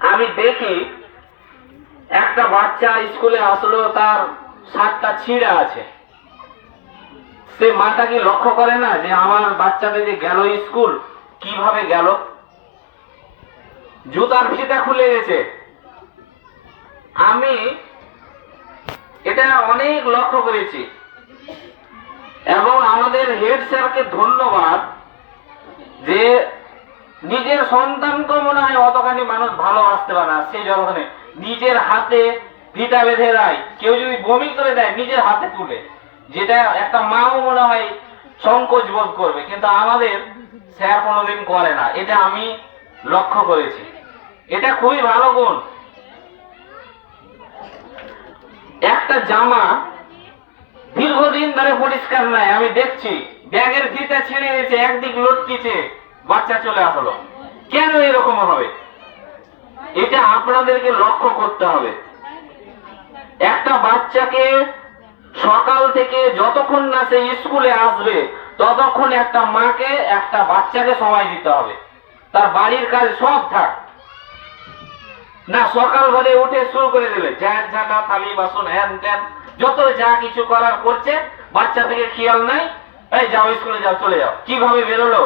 আমি দেখি একটা বাচ্চা স্কুলে আসলো, তার শার্টটা ছিঁড়া আছে। সে মাটা কি লক্ষ্য করে না যে আমার বাচ্চাটা যে গেল স্কুল কিভাবে গেল? জুতার ফিতা খুলে গেছে। আমি এটা অনেক লক্ষ্য করেছি এবং আমাদের হেড স্যারকে ধন্যবাদ যে নিজের সন্তানকে মনে হয় অতখানি মানুষ ভালোবাসতে পারে না, সেই যতখানি নিজের হাতে ফিতা বেঁধে দেয়। কেউ যদি বমি করে দেয় নিজের হাতে তুলে, যেটা একটা মাও মনে হয় সংকোচ বোধ করবে, কিন্তু আমাদের স্যার কোনোদিন করে না। এটা আমি লক্ষ্য করেছি, এটা খুবই ভালো গুণ। একটা জামা দীর্ঘদিন ধরে পরিষ্কার নাই, আমি দেখছি ব্যাগের ফিতা ছিঁড়ে গেছে, একদিক লটকিছে, বাচ্চা চলে আসলো। কেন এরকম হবে? এটা আপনাদেরকে লক্ষ্য করতে হবে। একটা বাচ্চাকে সকাল থেকে যতক্ষণ না সে স্কুলে আসবে ততক্ষণ একটা মাকে একটা বাচ্চাকে সময় দিতে হবে। তার বাড়ির কাজ সব থাক না, সকাল ভোরে উঠে শুরু করে দিলে ঝাঁট ঝাঁটা, থালি বাসন, হ্যান ত্যান যত যা কিছু করার করছে, বাচ্চা থেকে খেয়াল নাই। এই যাও স্কুলে যাও, চলে যাও। কিভাবে বেরোলো,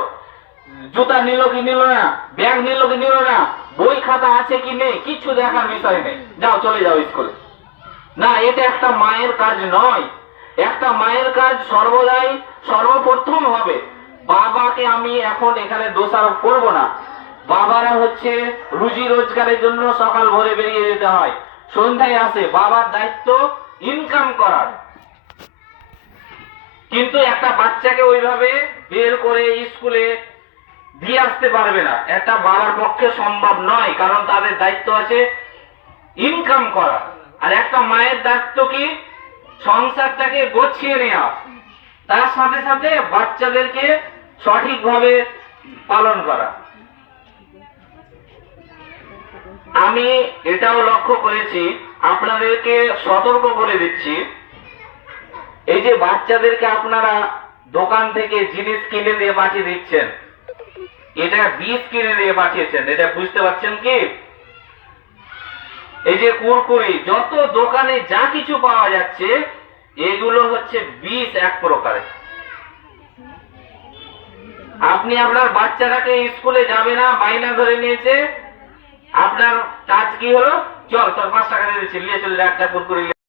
জুতা নিল কি নিল না, ব্যাগ নিল কি নিল না, বই খাতা আছে কি নেই, কিছু দেখার বিষয় নেই। যাও চলে যাও স্কুলে। না, এটা একটা মায়ের কাজ নয়। একটা মায়ের কাজ সর্বদাই সর্বপ্রথম হবে। বাবাকে আমি এখন এখানে দোষারোপ করব না। বাবারা হচ্ছে রুজি রোজগারের জন্য সকাল ভোরে বেরিয়ে যেতে হয়, সন্ধ্যায় আসে। বাবার দায়িত্ব ইনকাম করার, কিন্তু একটা বাচ্চাকে ওইভাবে বের করে স্কুলে দিয়ে আসতে পারবে না, একটা বাবার পক্ষে সম্ভব নয়। কারণ তাদের দায়িত্ব আছে ইনকাম করা, আর একটা মায়ের দায়িত্ব কি সংসারটাকে গোছিয়ে নেওয়া, তার সাথে সাথে বাচ্চাদেরকে সঠিকভাবে পালন করা। আমি এটাও লক্ষ্য করেছি, আপনাদেরকে সতর্ক করে দিচ্ছি, এই যে বাচ্চাদেরকে আপনারা দোকান থেকে জিনিস কিনে দিয়ে পাঠিয়ে দিচ্ছেন, এটা বীজ কিনে দিয়ে পাঠিয়েছেন, এটা বুঝতে পারছেন কি? এই যে কুরকুরি, যত দোকানে যা কিছু পাওয়া যাচ্ছে এগুলো হচ্ছে বীজ এক প্রকারের। আপনি আপনার বাচ্চাটাকে স্কুলে যাবে না, বাইনা ধরে নিয়েছে, আপনার কাজ কি হলো? চল তোর 5 টাকা দিয়ে দিচ্ছি, নিয়ে চলে একটা কুরকুরি।